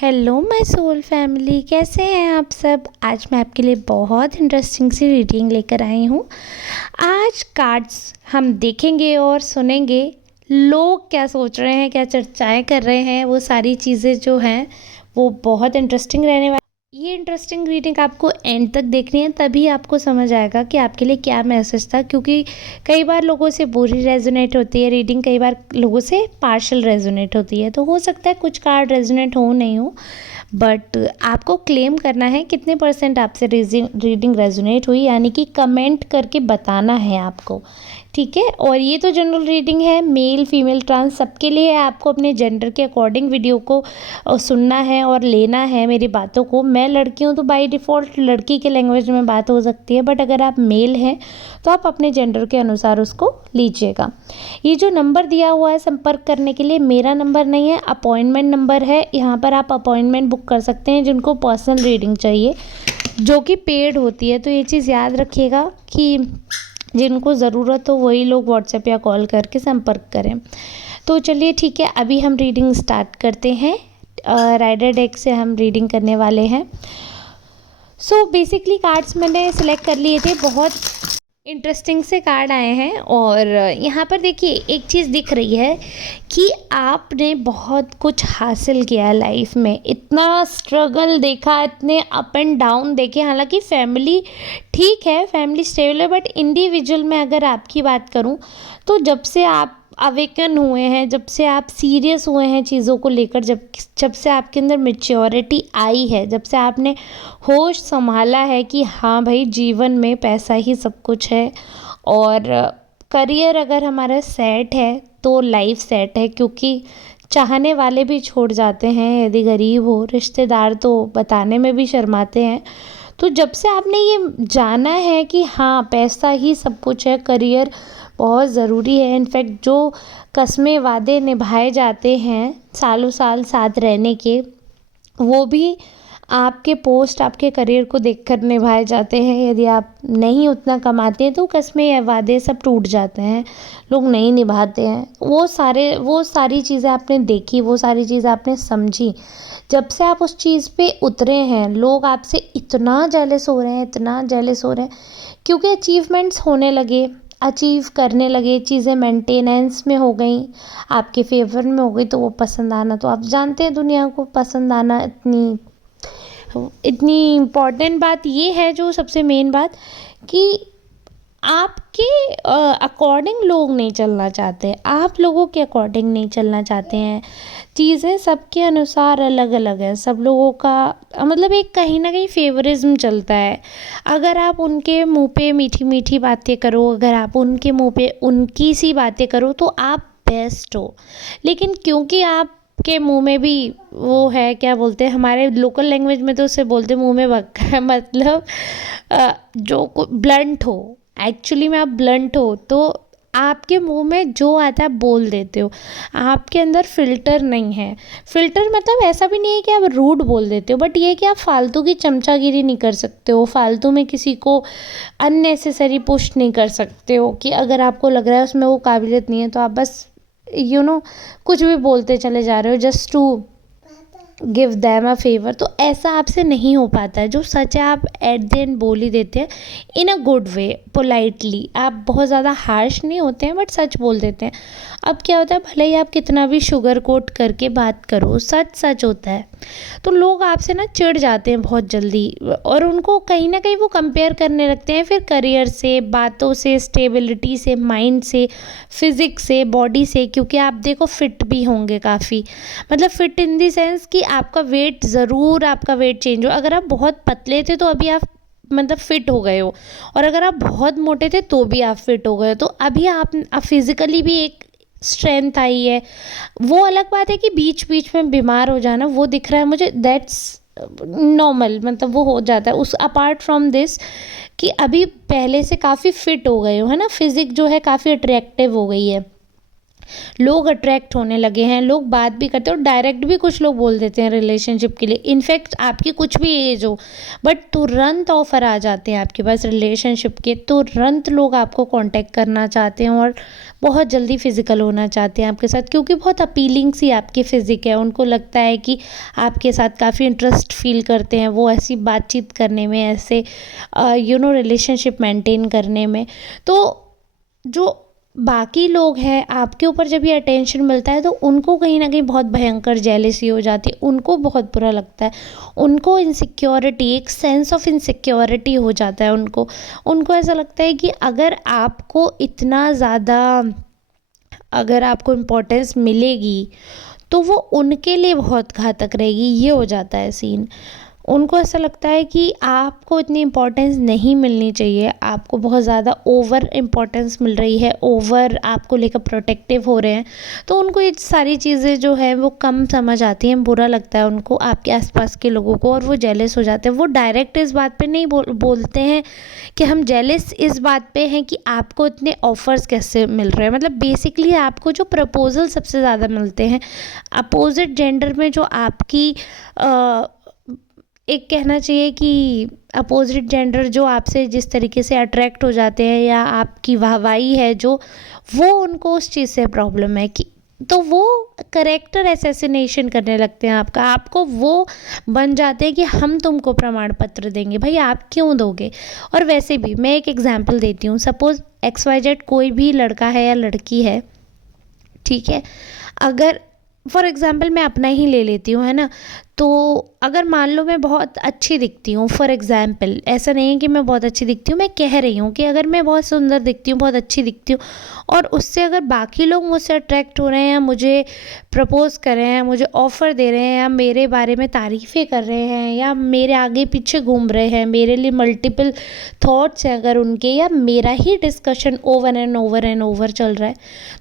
Hello my soul family, कैसे हैं आप सब। आज मैं आपके लिए बहुत इंटरेस्टिंग सी रीडिंग लेकर आई हूँ। आज कार्ड्स हम देखेंगे और सुनेंगे लोग क्या सोच रहे हैं, क्या चर्चाएं कर रहे हैं। वो सारी चीज़ें जो हैं वो बहुत इंटरेस्टिंग रहने वाली। ये इंटरेस्टिंग रीडिंग आपको एंड तक देखनी है, तभी आपको समझ आएगा कि आपके लिए क्या मैसेज था। क्योंकि कई बार लोगों से बुरी रेजोनेट होती है रीडिंग, कई बार लोगों से पार्शल रेजोनेट होती है। तो हो सकता है कुछ कार्ड रेजोनेट हो नहीं हो, बट आपको क्लेम करना है कितने परसेंट आपसे रीडिंग रेजोनेट हुई, यानी कि कमेंट करके बताना है आपको, ठीक है। और ये तो जनरल रीडिंग है, मेल फीमेल ट्रांस सबके लिए है। आपको अपने जेंडर के अकॉर्डिंग वीडियो को सुनना है और लेना है मेरी बातों को। मैं लड़की हूँ तो बाय डिफ़ॉल्ट लड़की के लैंग्वेज में बात हो सकती है, बट अगर आप मेल हैं तो आप अपने जेंडर के अनुसार उसको लीजिएगा। ये जो नंबर दिया हुआ है संपर्क करने के लिए, मेरा नंबर नहीं है, अपॉइंटमेंट नंबर है। यहाँ पर आप अपॉइंटमेंट बुक कर सकते हैं जिनको पर्सनल रीडिंग चाहिए, जो कि पेड होती है। तो ये चीज़ याद रखिएगा कि जिनको ज़रूरत हो वही लोग व्हाट्सएप या कॉल करके संपर्क करें। तो चलिए ठीक है, अभी हम रीडिंग स्टार्ट करते हैं। राइडर डेक से हम रीडिंग करने वाले हैं। सो बेसिकली कार्ड्स मैंने सिलेक्ट कर लिए थे, बहुत इंटरेस्टिंग से कार्ड आए हैं। और यहाँ पर देखिए एक चीज़ दिख रही है कि आपने बहुत कुछ हासिल किया लाइफ में, इतना स्ट्रगल देखा, इतने अप एंड डाउन देखे। हालांकि फैमिली ठीक है, फैमिली स्टेबल है, बट इंडिविजुअल में अगर आपकी बात करूँ तो जब से आप अवेकन हुए हैं, जब से आप सीरियस हुए हैं चीज़ों को लेकर, जब से आपके अंदर मैच्योरिटी आई है, जब से आपने होश संभाला है कि हाँ भाई जीवन में पैसा ही सब कुछ है, और करियर अगर हमारा सेट है तो लाइफ सेट है। क्योंकि चाहने वाले भी छोड़ जाते हैं यदि गरीब हो, रिश्तेदार तो बताने में भी शर्माते हैं। तो जब से आपने ये जाना है कि हाँ पैसा ही सब कुछ है, करियर बहुत ज़रूरी है, इनफैक्ट जो कस्में वादे निभाए जाते हैं सालों साल साथ रहने के, वो भी आपके पोस्ट आपके करियर को देखकर निभाए जाते हैं। यदि आप नहीं उतना कमाते हैं तो कस्में या वादे सब टूट जाते हैं, लोग नहीं निभाते हैं। वो सारी चीज़ें आपने देखी, वो सारी चीज़ें आपने समझी। जब से आप उस चीज़ पे उतरे हैं, लोग आपसे इतना जेलस हो रहे हैं, इतना जेलस हो रहे हैं, क्योंकि अचीवमेंट्स होने लगे, अचीव करने लगे, चीज़ें मेंटेनेंस में हो गई, आपके फेवर में हो गई, तो वो पसंद आना, तो आप जानते हैं दुनिया को पसंद आना इतनी इतनी इम्पॉर्टेंट बात ये है, जो सबसे मेन बात कि आपके अकॉर्डिंग लोग नहीं चलना चाहते, आप लोगों के अकॉर्डिंग नहीं चलना चाहते हैं। चीज़ें सबके अनुसार अलग अलग है, सब लोगों का मतलब एक कहीं ना कहीं फेवरिज्म चलता है। अगर आप उनके मुंह पे मीठी मीठी बातें करो, अगर आप उनके मुंह पे उनकी सी बातें करो तो आप बेस्ट हो। लेकिन क्योंकि आप के मुंह में भी वो है, क्या बोलते हैं हमारे लोकल लैंग्वेज में तो उसे बोलते मुंह में बक्का है, मतलब जो ब्लंट हो, एक्चुअली में आप ब्लंट हो, तो आपके मुंह में जो आता है बोल देते हो, आपके अंदर फ़िल्टर नहीं है। फ़िल्टर मतलब ऐसा भी नहीं है कि आप रूड बोल देते हो, बट ये कि आप फालतू की चमचागिरी नहीं कर सकते हो, फालतू में किसी को अननेसेसरी पुश नहीं कर सकते हो कि अगर आपको लग रहा है उसमें वो काबिलियत नहीं है तो आप बस कुछ भी बोलते चले जा रहे हो just to give them a favour. तो ऐसा आपसे नहीं हो पाता है। जो सच है आप एट द एंड बोल ही देते हैं, इन अ गुड वे, पोलाइटली। आप बहुत ज़्यादा हार्श नहीं होते हैं, बट सच बोल देते हैं। अब क्या होता है, भले ही आप कितना भी शुगर कोट करके बात करो, सच सच होता है। तो लोग आपसे ना चिढ़ जाते हैं बहुत जल्दी, और उनको कहीं ना कहीं वो कंपेयर करने लगते हैं फिर करियर से, बातों से, स्टेबिलिटी से, माइंड से, फिज़िक्स से, बॉडी से। क्योंकि आप देखो फिट भी होंगे काफ़ी, मतलब फिट इन दी सेंस कि आपका वेट ज़रूर, आपका वेट चेंज हो। अगर आप बहुत पतले थे तो अभी आप मतलब फिट हो गए हो, और अगर आप बहुत मोटे थे तो भी आप फिट हो गए हो। तो अभी आप फिज़िकली भी एक स्ट्रेंथ आई है। वो अलग बात है कि बीच बीच में बीमार हो जाना, वो दिख रहा है मुझे, दैट्स नॉर्मल, मतलब वो हो जाता है। उस अपार्ट फ्रॉम दिस कि अभी पहले से काफ़ी फिट हो गए हो, है ना, फिज़िक जो है काफ़ी अट्रैक्टिव हो गई है। लोग अट्रैक्ट होने लगे हैं, लोग बात भी करते हैं और डायरेक्ट भी कुछ लोग बोल देते हैं रिलेशनशिप के लिए। इनफैक्ट आपकी कुछ भी एज हो, बट तुरंत ऑफ़र आ जाते हैं आपके पास रिलेशनशिप के, तुरंत लोग आपको कांटेक्ट करना चाहते हैं और बहुत जल्दी फिज़िकल होना चाहते हैं आपके साथ, क्योंकि बहुत अपीलिंग सी आपकी फ़िज़िक है। उनको लगता है कि आपके साथ काफ़ी इंटरेस्ट फ़ील करते हैं वो ऐसी बातचीत करने में, ऐसे रिलेशनशिप मेंटेन करने में। तो जो बाकी लोग हैं, आपके ऊपर जब ये अटेंशन मिलता है तो उनको कहीं न कहीं बहुत भयंकर जेलसी हो जाती है, उनको बहुत बुरा लगता है। उनको इनसिक्योरिटी, एक सेंस ऑफ इनसिक्योरिटी हो जाता है उनको। उनको ऐसा लगता है कि अगर आपको इम्पोर्टेंस मिलेगी, तो वो उनके लिए बहुत घातक रहेगी, ये हो जाता है सीन। उनको ऐसा लगता है कि आपको इतनी इम्पोर्टेंस नहीं मिलनी चाहिए, आपको बहुत ज़्यादा ओवर इम्पोर्टेंस मिल रही है, ओवर आपको लेकर प्रोटेक्टिव हो रहे हैं। तो उनको ये सारी चीज़ें जो है वो कम समझ आती हैं, बुरा लगता है उनको, आपके आसपास के लोगों को, और वो जेलस हो जाते हैं। वो डायरेक्ट इस बात पे नहीं बोलते हैं कि हम जेलस इस बात पे हैं कि आपको इतने ऑफ़र्स कैसे मिल रहे हैं। मतलब बेसिकली आपको जो प्रपोज़ल सबसे ज़्यादा मिलते हैं, अपोज़िट जेंडर में जो आपकी एक कहना चाहिए कि अपोजिट जेंडर जो आपसे जिस तरीके से अट्रैक्ट हो जाते हैं, या आपकी वाहवाही है जो, वो उनको उस चीज़ से प्रॉब्लम है कि, तो वो करेक्टर असैसिनेशन करने लगते हैं आपका। आपको वो बन जाते हैं कि हम तुमको प्रमाण पत्र देंगे। भाई आप क्यों दोगे? और वैसे भी मैं एक एग्जांपल देती हूँ। सपोज़ XYZ कोई भी लड़का है या लड़की है, ठीक है, अगर फॉर एग्ज़ाम्पल मैं अपना ही ले लेती हूँ, है ना। तो अगर मान लो मैं बहुत अच्छी दिखती हूँ, फॉर एग्ज़ाम्पल, ऐसा नहीं है कि मैं बहुत अच्छी दिखती हूँ, मैं कह रही हूँ कि अगर मैं बहुत सुंदर दिखती हूँ, बहुत अच्छी दिखती हूँ, और उससे अगर बाकी लोग मुझसे अट्रैक्ट हो रहे हैं, या मुझे प्रपोज़ कर रहे हैं, मुझे ऑफ़र दे रहे हैं, या मेरे बारे में तारीफ़ें कर रहे हैं, या मेरे आगे पीछे घूम रहे हैं, मेरे लिए मल्टीपल थॉट्स हैं अगर उनके, या मेरा ही discussion over and over and over चल रहा है,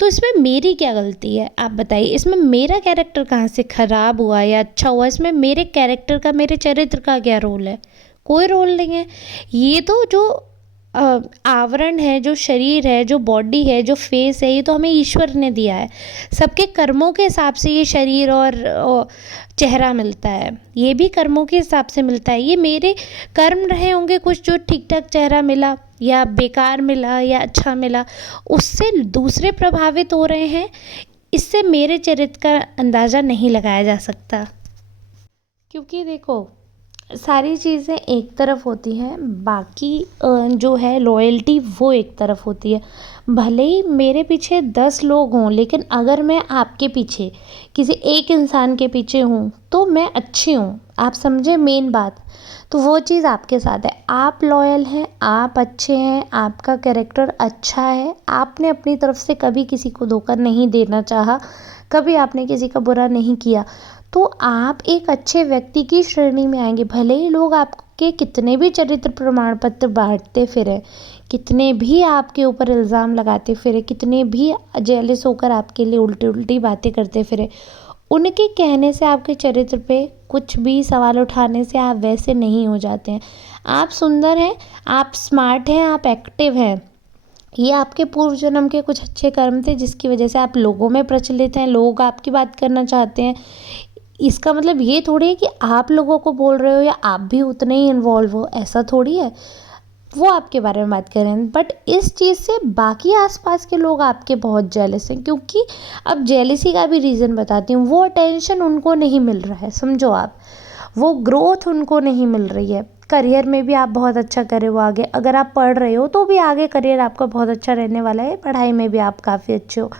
तो इसमें मेरी क्या गलती है? आप बताइए, इसमें मेरा कैरेक्टर कहाँ से ख़राब हुआ या अच्छा हुआ? इसमें मेरे कैरेक्टर का, मेरे चरित्र का क्या रोल है? कोई रोल नहीं है। ये तो जो आवरण है, जो शरीर है, जो बॉडी है, जो फेस है, ये तो हमें ईश्वर ने दिया है। सबके कर्मों के हिसाब से ये शरीर और चेहरा मिलता है, ये भी कर्मों के हिसाब से मिलता है। ये मेरे कर्म रहे होंगे कुछ, जो ठीक ठाक चेहरा मिला या बेकार मिला या अच्छा मिला, उससे दूसरे प्रभावित हो रहे हैं। इससे मेरे चरित्र का अंदाज़ा नहीं लगाया जा सकता, क्योंकि देखो, सारी चीज़ें एक तरफ होती हैं, बाकी जो है लॉयल्टी वो एक तरफ होती है। भले ही मेरे पीछे 10 लोग हों, लेकिन अगर मैं आपके पीछे, किसी एक इंसान के पीछे हूँ, तो मैं अच्छी हूँ। आप समझे मेन बात? तो वो चीज़ आपके साथ है। आप लॉयल हैं, आप अच्छे हैं, आपका कैरेक्टर अच्छा है, आपने अपनी तरफ से कभी किसी को धोखा नहीं देना चाहा, कभी आपने किसी का बुरा नहीं किया, तो आप एक अच्छे व्यक्ति की श्रेणी में आएंगे। भले ही लोग आपके कितने भी चरित्र प्रमाण पत्र बांटते फिरें, कितने भी आपके ऊपर इल्ज़ाम लगाते फिरे, कितने भी जेलस होकर आपके लिए उल्टी उल्टी बातें करते फिरे, उनके कहने से, आपके चरित्र पे कुछ भी सवाल उठाने से आप वैसे नहीं हो जाते हैं। आप सुंदर हैं, आप स्मार्ट हैं, आप एक्टिव हैं। ये आपके पूर्व जन्म के कुछ अच्छे कर्म थे, जिसकी वजह से आप लोगों में प्रचलित हैं, लोग आपकी बात करना चाहते हैं। इसका मतलब ये थोड़ी है कि आप लोगों को बोल रहे हो या आप भी उतने ही इन्वॉल्व हो, ऐसा थोड़ी है। वो आपके बारे में बात कर रहे हैं, बट इस चीज़ से बाकी आसपास के लोग आपके बहुत जेलस हैं, क्योंकि अब जेलसी का भी रीज़न बताती हूँ। वो अटेंशन उनको नहीं मिल रहा है, समझो आप, वो ग्रोथ उनको नहीं मिल रही है। करियर में भी आप बहुत अच्छा कर रहे हो आगे, अगर आप पढ़ रहे हो तो भी आगे करियर आपका बहुत अच्छा रहने वाला है, पढ़ाई में भी आप काफ़ी अच्छे हो।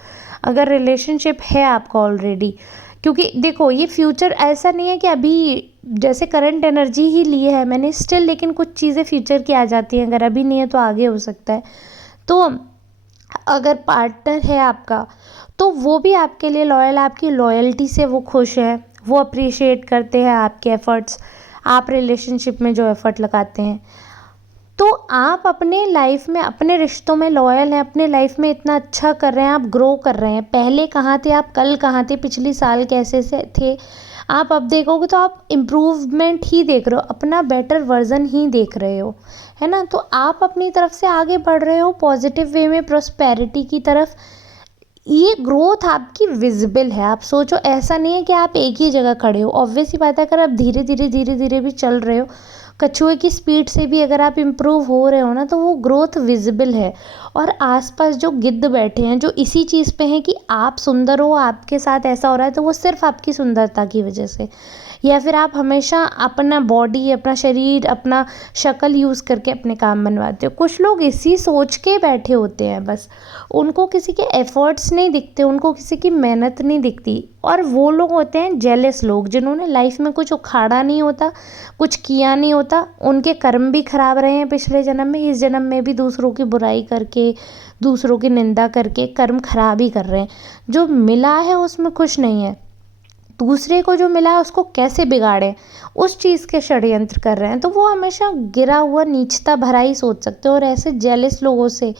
अगर रिलेशनशिप है आपका ऑलरेडी, क्योंकि देखो, ये फ्यूचर ऐसा नहीं है कि अभी जैसे करंट एनर्जी ही लिए है मैंने स्टिल, लेकिन कुछ चीज़ें फ्यूचर की आ जाती हैं, अगर अभी नहीं है तो आगे हो सकता है। तो अगर पार्टनर है आपका, तो वो भी आपके लिए लॉयल, आपकी लॉयल्टी से वो खुश है, वो अप्रिशिएट करते हैं आपके एफ़र्ट्स, आप रिलेशनशिप में जो एफ़र्ट लगाते हैं। तो आप अपने लाइफ में, अपने रिश्तों में लॉयल हैं, अपने लाइफ में इतना अच्छा कर रहे हैं, आप ग्रो कर रहे हैं। पहले कहाँ थे आप, कल कहाँ थे, पिछली साल कैसे से थे, आप अब देखोगे तो आप इम्प्रूवमेंट ही देख रहे हो, अपना बेटर वर्जन ही देख रहे हो, है ना। तो आप अपनी तरफ से आगे बढ़ रहे हो पॉजिटिव वे में, प्रॉस्पेरिटी की तरफ। ये ग्रोथ आपकी विजिबल है। आप सोचो, ऐसा नहीं है कि आप एक ही जगह खड़े हो। ऑब्वियस सी बात है, अगर आप धीरे धीरे भी चल रहे हो, कछुए की स्पीड से भी अगर आप इम्प्रूव हो रहे हो ना, तो वो ग्रोथ विजिबल है। और आसपास जो गिद्ध बैठे हैं जो इसी चीज़ पे हैं कि आप सुंदर हो, आपके साथ ऐसा हो रहा है, तो वो सिर्फ आपकी सुंदरता की वजह से, या फिर आप हमेशा अपना बॉडी, अपना शरीर, अपना शक्ल यूज़ करके अपने काम बनवाते हो। कुछ लोग इसी सोच के बैठे होते हैं बस, उनको किसी के एफर्ट्स नहीं दिखते, उनको किसी की मेहनत नहीं दिखती। और वो लोग होते हैं जेलस लोग, जिन्होंने लाइफ में कुछ उखाड़ा नहीं होता, कुछ किया नहीं होता, उनके कर्म भी खराब रहे हैं पिछले जन्म में, इस जन्म में भी दूसरों की बुराई करके, दूसरों की निंदा करके कर्म खराब ही कर रहे हैं। जो मिला है उसमें खुश नहीं है, दूसरे को जो मिला है उसको कैसे बिगाड़ें, उस चीज़ के षड्यंत्र कर रहे हैं। तो वो हमेशा गिरा हुआ, नीचता भरा ही सोच सकते हो, और ऐसे जेलस लोगों से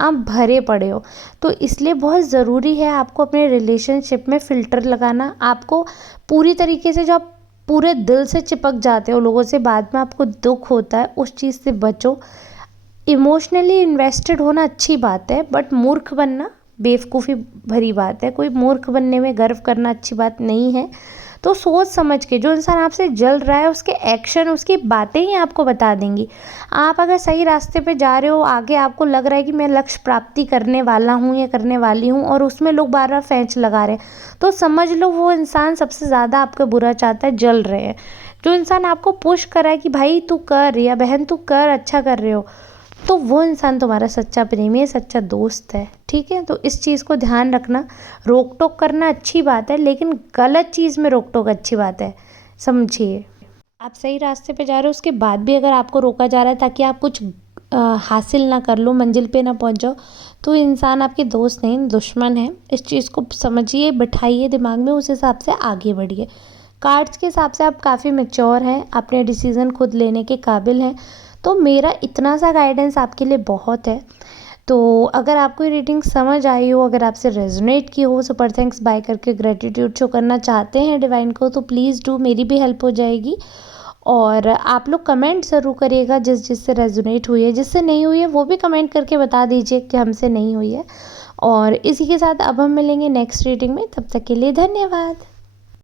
आप भरे पड़े हो। तो इसलिए बहुत ज़रूरी है आपको अपने रिलेशनशिप में फ़िल्टर लगाना। आपको पूरी तरीके से, जो आप पूरे दिल से चिपक जाते हो लोगों से, बाद में आपको दुख होता है, उस चीज़ से बचो। इमोशनली इन्वेस्टेड होना अच्छी बात है, बट मूर्ख बनना बेवकूफ़ी भरी बात है। कोई मूर्ख बनने में गर्व करना अच्छी बात नहीं है। तो सोच समझ के, जो इंसान आपसे जल रहा है उसके एक्शन, उसकी बातें ही आपको बता देंगी। आप अगर सही रास्ते पे जा रहे हो, आगे आपको लग रहा है कि मैं लक्ष्य प्राप्ति करने वाला हूँ या करने वाली हूँ, और उसमें लोग बार बार फेंच लगा रहे हैं, तो समझ लो वो इंसान सबसे ज़्यादा आपका बुरा चाहता है, जल रहे हैं। जो इंसान आपको पुश कर रहा है कि भाई तू कर, या बहन तू कर, अच्छा कर रहे हो, तो वो इंसान तुम्हारा सच्चा प्रेमी है, सच्चा दोस्त है। ठीक है, तो इस चीज़ को ध्यान रखना। रोक टोक करना अच्छी बात है, लेकिन गलत चीज़ में रोक टोक अच्छी बात है, समझिए। आप सही रास्ते पे जा रहे हो, उसके बाद भी अगर आपको रोका जा रहा है ताकि आप कुछ हासिल ना कर लो, मंजिल पे ना पहुंच जाओ, तो इंसान आपके दोस्त नहीं, दुश्मन है। इस चीज़ को समझिए, बिठाइए दिमाग में, उस हिसाब से आगे बढ़िए। कार्ड्स के हिसाब से आप काफ़ी मैच्योर हैं, अपने डिसीज़न खुद लेने के काबिल हैं। तो मेरा इतना सा गाइडेंस आपके लिए बहुत है। तो अगर आपको ये रीडिंग समझ आई हो, अगर आपसे रेजोनेट की हो, सुपर थैंक्स बाय करके ग्रेटिट्यूड शो करना चाहते हैं डिवाइन को, तो प्लीज़ डू, मेरी भी हेल्प हो जाएगी। और आप लोग कमेंट ज़रूर करिएगा जिससे रेजोनेट हुई है, जिससे नहीं हुई है वो भी कमेंट करके बता दीजिए कि हमसे नहीं हुई है। और इसी के साथ अब हम मिलेंगे नेक्स्ट रीडिंग में, तब तक के लिए धन्यवाद।